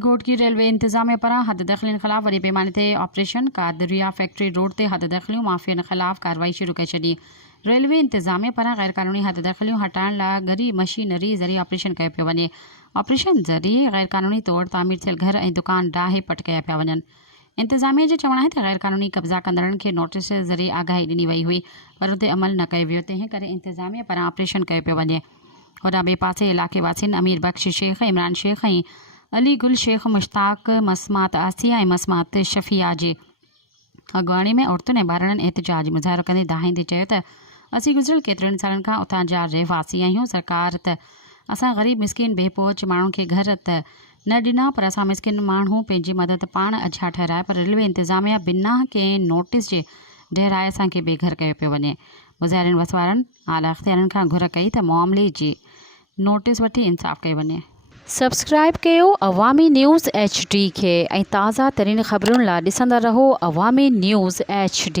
गोट की रेलवे इंतजामिया पर हद दखल खिलाफ वरी पैमाने ते ऑपरेशन कादरिया फैक्ट्री रोड ते हद दखलियों माफिया खिलाफ कार्रवाई शुरू कर छी। रेलवे इंतजामिया पर गैर कानूनी हद दखलियों हटाइण ला गरी मशीनरी ज़रिए ऑपरेशन कयो पियो वञे। ऑपरेशन ज़रिए गैर कानूनी तौर तामीर थियल घर ऐं दुकान डाहे पट कया पिया वञनि। इंतजामिया जो चवण है त गैर कानूनी कब्ज़ा कंदड़नि खे नोटिस ज़रिए आगाही ॾिनी वई हुई पर उते अमल न कयो वियो। तंहिं करे इंतजामिया पारां ऑपरेशन कयो पियो वञे। होॾां ॿिए पासे इलाइक़े वासियुनि अमीर बख्श शेख, इमरान शेख ऐं अली गुल शेख मुश्ताक मसमात आसिया ऐं मसमात शफिया जे अॻवाणी में औरतुनि ऐं ॿारनि एहतजाज मुज़ाहिरो कंदे दाहींदे चयो त असीं गुज़िरियल केतिरनि सालनि खां उतां जा रहवासी आहियूं। सरकार त असां ग़रीब मिसकिन बेपहुच माण्हुनि खे घर त न ॾिना पर असां मिसकिन माण्हू पंहिंजी मदद पाण अझा ठहिराए पर रेलवे इंतज़ामिया बिना कंहिं नोटिस जे डहिराए असांखे बेघर कयो पियो वञे। मुज़ाहिरनि वसवारनि आला अख़्तियारनि खां घुर कई त मामले जी नोटिस वठी इंसाफ़ कयो वञे। सब्सक्राइब कयो अवामी न्यूज़ HD खे ऐं ताज़ा तरीन ख़बरुनि लाइ ॾिसंदा रहो अवामी न्यूज़ HD।